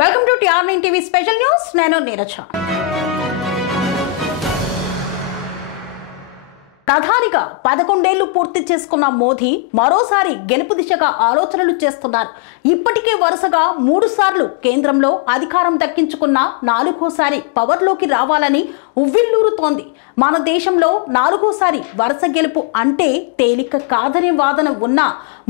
Welcome to TR9 TV special news. నేను నీరజ. ప్రధానిగా 11 ఏళ్లు పూర్తి చేసుకున్న మోదీ మరోసారి గెలుపు దిశగా ఆలోచనలు చేస్తున్నారు. ఇప్పటికే వరుసగా 3 సార్లు కేంద్రంలో అధికారం దక్కించుకున్న 4వ పవర్లోకి రావాలని ఉవ్విళ్లూరుతోంది. మన దేశంలో 4వసారి వరుస గెలుపు అంటే తేలిక కాదనే వాదన ఉన్న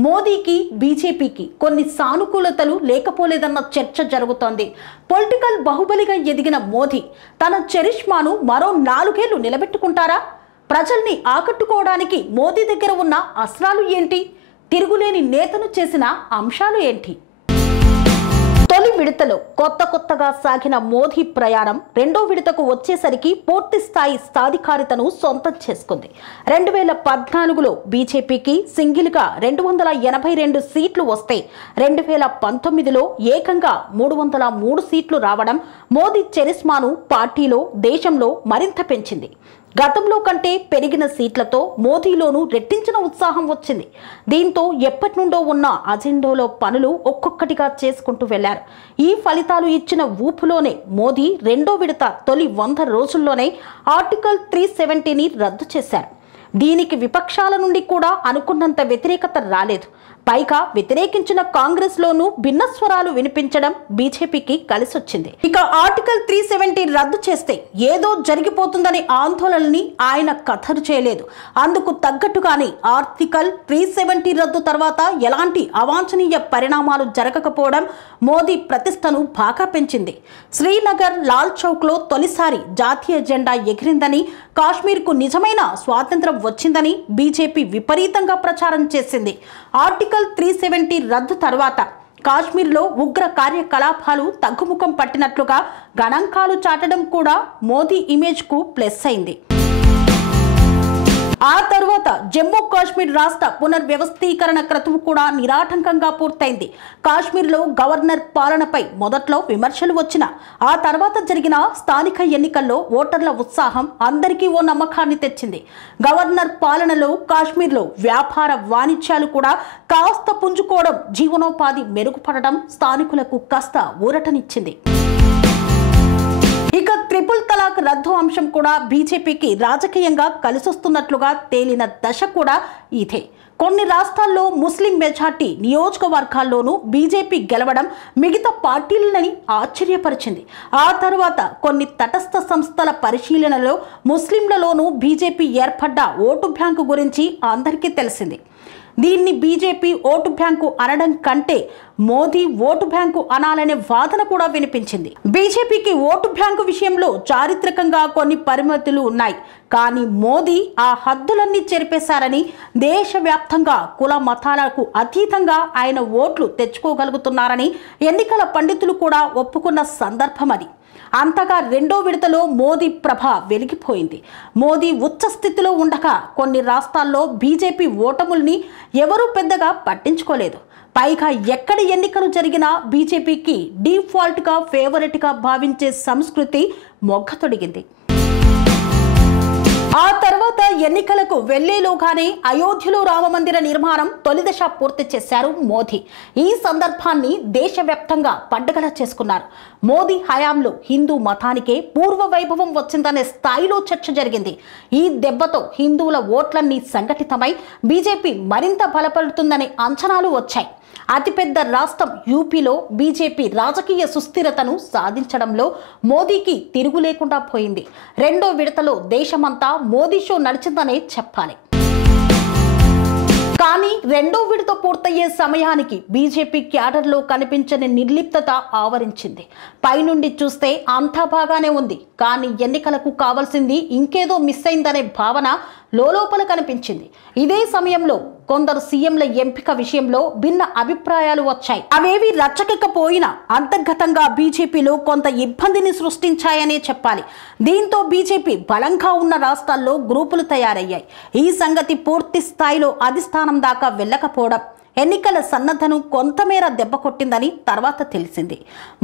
మోదీకి బీజేపీకి కొన్ని సానుకూలతలు లేకపోలేదన్న చర్చ జరుగుతోంది. పొలిటికల్ బాహుబలిగా ఎదిగిన మోదీ తన చరిష్మాను మరో 4 ఏళ్లు నిలబెట్టుకుంటారా? ప్రజల్ని ఆకట్టుకోవడానికి మోదీ దగ్గర ఉన్న అస్త్రాలు ఏంటి? తిరుగులేని నేతను చేసిన అంశాలు ఏంటి? తొలి విడతలో కొత్తగా సాగిన మోదీ ప్రయాణం 2వ విడతకు వచ్చేసరికి పూర్తి స్థాయి సాధికారితను సొంతం చేసుకుంది. 2014లో బీజేపీకి సింగిల్గా 282 సీట్లు వస్తే 2019లో ఏకంగా 303 సీట్లు రావడం మోదీ చరిష్మాను పార్టీలో దేశంలో మరింత పెంచింది. గతంలో కంటే పెరిగిన సీట్లతో మోదీలోనూ రెట్టించిన ఉత్సాహం వచ్చింది. దీంతో ఎప్పటి నుండో ఉన్న అజెండాలో పనులు ఒక్కొక్కటిగా చేసుకుంటూ వెళ్లారు. ఈ ఫలితాలు ఇచ్చిన ఊపులోనే మోదీ 2వ విడత తొలి 100 రోజుల్లోనే ఆర్టికల్ 370ని రద్దు చేశారు. దీనికి విపక్షాల నుండి కూడా అనుకున్నంత వ్యతిరేకత రాలేదు. పైగా వ్యతిరేకించిన కాంగ్రెస్ లోనూ భిన్న స్వరాలు వినిపించడం బీజేపీకి కలిసొచ్చింది. ఇక ఆర్టికల్ 370 రద్దు చేస్తే ఏదో జరిగిపోతుందనే ఆందోళనని ఆయన ఖతరు చేయలేదు. అందుకు తగ్గట్టుగానే ఆర్టికల్ 370 రద్దు తర్వాత ఎలాంటి అవాంఛనీయ పరిణామాలు జరగకపోవడం మోదీ ప్రతిష్టను బాగా పెంచింది. శ్రీనగర్ లాల్ చౌక్ లో తొలిసారి జాతీయ జెండా ఎగిరిందని, కాశ్మీర్కు నిజమైన స్వాతంత్రం వచ్చిందని బీజేపీ విపరీతంగా ప్రచారం చేసింది. ఆర్టికల్ 370 రద్దు తర్వాత కాశ్మీర్లో ఉగ్ర కార్యకలాపాలు తగ్గుముఖం పట్టినట్లుగా గణాంకాలు చాటడం కూడా మోదీ ఇమేజ్కు ప్లస్ అయింది. ఆ తర్వాత జమ్మూ కాశ్మీర్ రాష్ట్ర పునర్వ్యవస్థీకరణ క్రతువు కూడా నిరాటంకంగా పూర్తయింది. కాశ్మీర్లో గవర్నర్ పాలనపై మొదట్లో విమర్శలు వచ్చినా ఆ తర్వాత జరిగిన స్థానిక ఎన్నికల్లో ఓటర్ల ఉత్సాహం అందరికీ ఓ నమ్మకాన్ని తెచ్చింది. గవర్నర్ పాలనలో కాశ్మీర్లో వ్యాపార వాణిజ్యాలు కూడా కాస్త పుంజుకోవడం, జీవనోపాధి మెరుగుపడడం స్థానికులకు కాస్త ఊరటనిచ్చింది. ఇక ట్రిపుల్ తలాక్ రద్దు అంశం కూడా బీజేపీకి రాజకీయంగా కలిసొస్తున్నట్లుగా తేలిన దశ కూడా ఇదే. కొన్ని రాష్ట్రాల్లో ముస్లిం మెజార్టీ నియోజకవర్గాల్లోనూ బీజేపీ గెలవడం మిగతా పార్టీలని ఆశ్చర్యపరిచింది. ఆ తర్వాత కొన్ని తటస్థ సంస్థల పరిశీలనలో ముస్లింలలోనూ బీజేపీ ఏర్పడ్డ ఓటు బ్యాంకు గురించి అందరికీ తెలిసింది. దీన్ని బీజేపీ ఓటు బ్యాంకు అనడం కంటే మోదీ ఓటు బ్యాంకు అనాలనే వాదన కూడా వినిపించింది. బీజేపీకి ఓటు బ్యాంకు విషయంలో చారిత్రకంగా కొన్ని పరిమితులు ఉన్నాయి. కానీ మోదీ ఆ హద్దులన్నీ చెరిపేశారని, దేశవ్యాప్తంగా కుల మతాలకు అతీతంగా ఆయన ఓట్లు తెచ్చుకోగలుగుతున్నారని ఎన్నికల పండితులు కూడా ఒప్పుకున్న సందర్భం అది. అంతగా 2వ విడతలో మోదీ ప్రభ వెలిగిపోయింది. మోదీ ఉచ్చ స్థితిలో ఉండగా కొన్ని రాష్ట్రాల్లో బీజేపీ ఓటముల్ని ఎవరూ పెద్దగా పట్టించుకోలేదు. పైగా ఎక్కడ ఎన్నికలు జరిగినా బీజేపీకి డిఫాల్ట్గా ఫేవరెట్గా భావించే సంస్కృతి మొగ్గతొడిగింది. ఆ తర్వాత ఎన్నికలకు వెళ్లేలోగానే అయోధ్యలో రామమందిర నిర్మాణం తొలి దశ పూర్తి చేశారు మోదీ. ఈ సందర్భాన్ని దేశవ్యాప్తంగా పండుగలా చేసుకున్నారు. మోదీ హయాంలో హిందూ మతానికే పూర్వ వైభవం వచ్చిందనే స్థాయిలో చర్చ జరిగింది. ఈ దెబ్బతో హిందువుల ఓట్లన్నీ సంఘటితమై బీజేపీ మరింత బలపడుతుందనే అంచనాలు వచ్చాయి. అతిపెద్ద రాష్ట్రం యూపీలో బీజేపీ రాజకీయ సుస్థిరతను సాధించడంలో మోదీకి తిరుగు లేకుండా పోయింది. 2వ విడతలో దేశమంతా మోదీ షో నడిచిందనే చెప్పాలి. కానీ 2వ విడత పూర్తయ్యే సమయానికి బీజేపీ క్యాడర్లో కనిపించని నిర్లిప్తత ఆవరించింది. పైనుండి చూస్తే అంతా బాగానే ఉంది, కానీ ఎన్నికలకు కావాల్సింది ఇంకేదో మిస్ అయిందనే భావన లోపల కనిపించింది. ఇదే సమయంలో కొందరు సీఎంల ఎంపిక విషయంలో భిన్న అభిప్రాయాలు వచ్చాయి. అవేవి రచ్చకెక్కపోయినా అంతర్గతంగా బీజేపీలో కొంత ఇబ్బందిని సృష్టించాయనే చెప్పాలి. దీంతో బీజేపీ బలంగా ఉన్న రాష్ట్రాల్లో గ్రూపులు తయారయ్యాయి. ఈ సంగతి పూర్తి స్థాయిలో అధిష్టానం దాకా వెళ్ళకపోవడం ఎన్నికల సన్నద్ధను కొంతమేర దెబ్బ కొట్టిందని తర్వాత తెలిసింది.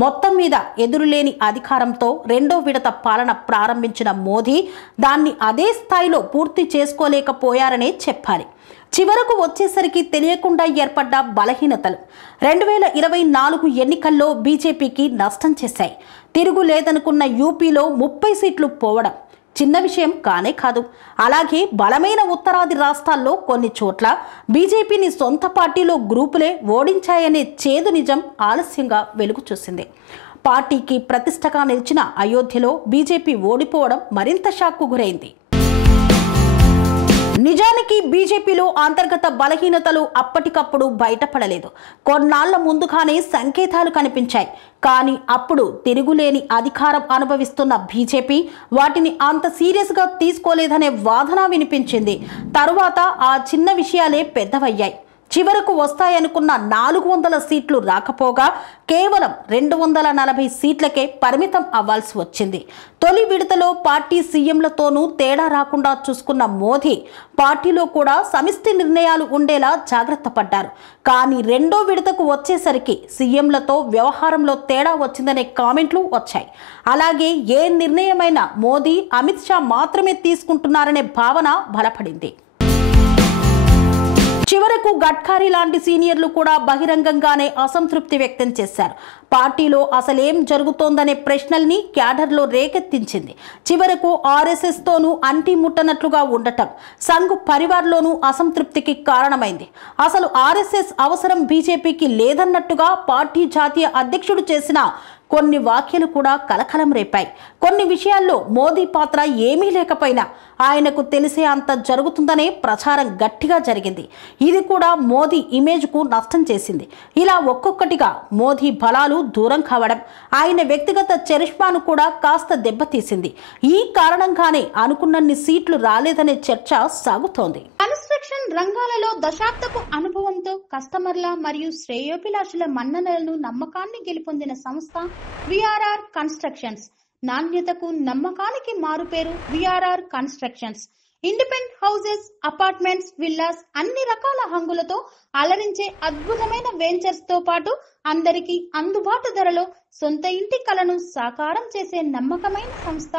మొత్తం మీద ఎదురులేని అధికారంతో 2వ విడత పాలన ప్రారంభించిన మోదీ దాన్ని అదే స్థాయిలో పూర్తి చేసుకోలేకపోయారనే చెప్పాలి. చివరకు వచ్చేసరికి తెలియకుండా ఏర్పడ్డ బలహీనతలు 2024 ఎన్నికల్లో బీజేపీకి నష్టం చేశాయి. తిరుగులేదనుకున్న యూపీలో 30 సీట్లు పోవడం చిన్న విషయం కానే కాదు. అలాగే బలమైన ఉత్తరాది రాష్ట్రాల్లో కొన్ని చోట్ల బీజేపీని సొంత పార్టీలో గ్రూపులే ఓడించాయనే చేదు నిజం ఆలస్యంగా వెలుగు చూసింది. పార్టీకి ప్రతిష్టగా నిలిచిన అయోధ్యలో బీజేపీ ఓడిపోవడం మరింత షాక్కు గురైంది. నిజానికి బీజేపీలో అంతర్గత బలహీనతలు అప్పటికప్పుడు బయటపడలేదు. కొన్నాళ్ల ముందుగానే సంకేతాలు కనిపించాయి. కానీ అప్పుడు తిరుగులేని అధికారం అనుభవిస్తున్న బీజేపీ వాటిని అంత సీరియస్గా తీసుకోలేదనే వాదన వినిపించింది. తరువాత ఆ చిన్న విషయాలే పెద్దవయ్యాయి. చివరకు వస్తాయనుకున్న 400 సీట్లు రాకపోగా కేవలం 240 సీట్లకే పరిమితం అవ్వాల్సి వచ్చింది. తొలి విడతలో పార్టీ సీఎంలతోనూ తేడా రాకుండా చూసుకున్న మోదీ పార్టీలో కూడా సమిష్టి నిర్ణయాలు ఉండేలా జాగ్రత్త పడ్డారు. కానీ రెండో విడతకు వచ్చేసరికి సీఎంలతో వ్యవహారంలో తేడా వచ్చిందనే కామెంట్లు వచ్చాయి. అలాగే ఏ నిర్ణయమైనా మోదీ, అమిత్ షా మాత్రమే తీసుకుంటున్నారనే భావన బలపడింది. చివరకు గడ్కరీ లాంటి సీనియర్లు కూడా బహిరంగంగానే అసంతృప్తి వ్యక్తం చేశారు. పార్టీలో అసలేం జరుగుతోందనే ప్రశ్నల్ని క్యాడర్లో రేకెత్తించింది. చివరకు ఆర్ఎస్ఎస్ తోనూ అంటి ముట్టనట్లుగా ఉండటం సంఘ్ పరివార్లోనూ అసంతృప్తికి కారణమైంది. అసలు ఆర్ఎస్ఎస్ అవసరం బీజేపీకి లేదన్నట్టుగా పార్టీ జాతీయ అధ్యక్షుడు చేసిన కొన్ని వ్యాఖ్యలు కూడా కలకలం రేపాయి. కొన్ని విషయాల్లో మోదీ పాత్ర ఏమీ లేకపోయినా ఆయనకు తెలిసే అంత జరుగుతుందనే ప్రచారం గట్టిగా జరిగింది. ఇది కూడా మోదీ ఇమేజ్కు నష్టం చేసింది. ఇలా ఒక్కొక్కటిగా మోదీ బలాలు దూరం కావడం ఆయన వ్యక్తిగత చరిష్మాను కూడా కాస్త దెబ్బతీసింది. ఈ కారణంగానే అనుకున్నన్ని సీట్లు రాలేదనే చర్చ సాగుతోంది. కన్స్ట్రక్షన్ రంగాలలో దశాబ్దపు అనుభవంతో కస్టమర్ల మరియు శ్రేయోభిలాషుల మన్ననలను, నమ్మకాన్ని గెలుపొందిన సంస్థ విఆర్ఆర్ కన్స్ట్రక్షన్స్. నాణ్యతకు, నమ్మకానికి మారుపేరు VRR constructions. Independent houses, apartments, villas అన్ని రకాల హంగులతో అలరించే అద్భుతమైన వెంచర్స్ తో పాటు అందరికీ అందుబాటు ధరలో సొంత ఇంటి కలను సాకారం చేసే నమ్మకమైన సంస్థ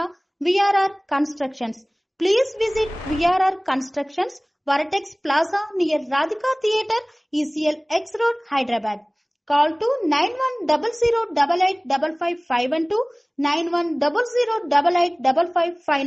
VRR constructions. Please visit VRR Constructions, Varatex Plaza near Radhika Theatre, ECL X Road, Hyderabad. Call to 9100885551 9100885559.